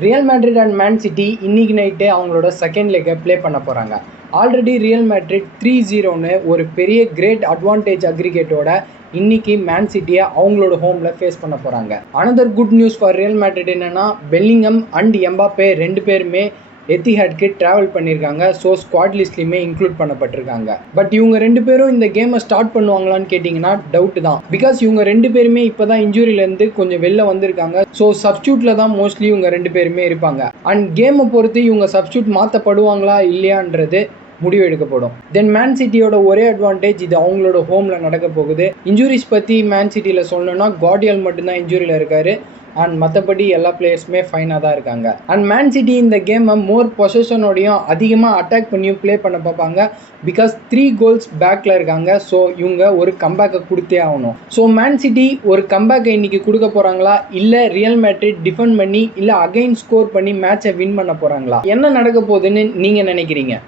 Real Madrid and man city இன்னைக்கு night அவங்களோட second லெக்கை play பண்ண போகிறாங்க. ஆல்ரெடி ரியல் மேட்ரிட் 3-0ன்னு ஒரு பெரிய கிரேட் அட்வான்டேஜ் அக்ரிகேட்டோட இன்னைக்கு மேன் சிட்டியை அவங்களோட ஹோமில் ஃபேஸ் பண்ண போகிறாங்க. Another good news for Real Madrid என்னன்னா, பெல்லிங்ஹம் அண்ட் எம்பாப்பே ரெண்டு பேருமே எத்திஹாட்க்கு ட்ராவல் பண்ணியிருக்காங்க. ஸோ ஸ்குவாட் லிஸ்ட்லையுமே இன்க்ளூட் பண்ணப்பட்டிருக்காங்க. பட் இவங்க ரெண்டு பேரும் இந்த கேமை ஸ்டார்ட் பண்ணுவாங்களான்னு கேட்டிங்கன்னா டவுட் தான். பிகாஸ் இவங்க ரெண்டு பேருமே இப்போ தான் இன்ஜுரியிலேருந்து கொஞ்சம் வெளில வந்திருக்காங்க. ஸோ சப்ஸ்டியூட்டில் தான் மோஸ்ட்லி இவங்க ரெண்டு பேருமே இருப்பாங்க. அண்ட் கேமை பொறுத்து இவங்க சப்ஸ்டியூட் மாற்றப்படுவாங்களா இல்லையான்றது முடிவு எடுக்கப்படும். தென் மேன் சிட்டியோட ஒரே அட்வான்டேஜ், இது அவங்களோட ஹோமில் நடக்க போகுது. இன்ஜுரிஸ் பற்றி மேன் சிட்டியில் சொல்லணும்னா கார்டியல் மட்டும்தான் இன்ஜுரியில் இருக்காரு. அண்ட் மற்றபடி எல்லா பிளேயர்ஸுமே ஃபைனாக தான் இருக்காங்க. அண்ட் மேன் சிட்டி இந்த கேமை மோர் பொசிஷனோடையும் அதிகமாக அட்டாக் பண்ணியும் ப்ளே பண்ண பார்ப்பாங்க. பிகாஸ் 3 கோல்ஸ் பேக்கில் இருக்காங்க. ஸோ இவங்க ஒரு கம்பேக்கை கொடுத்தே ஆகணும். ஸோ மேன் சிட்டி ஒரு கம்பேக்கை இன்னைக்கு கொடுக்க போகிறாங்களா, இல்லை ரியல் மேட்ரிட் டிஃபெண்ட் பண்ணி இல்லை அகைன் ஸ்கோர் பண்ணி மேட்சை வின் பண்ண போகிறாங்களா, என்ன நடக்க போகுதுன்னு நீங்கள் நினைக்கிறீங்க?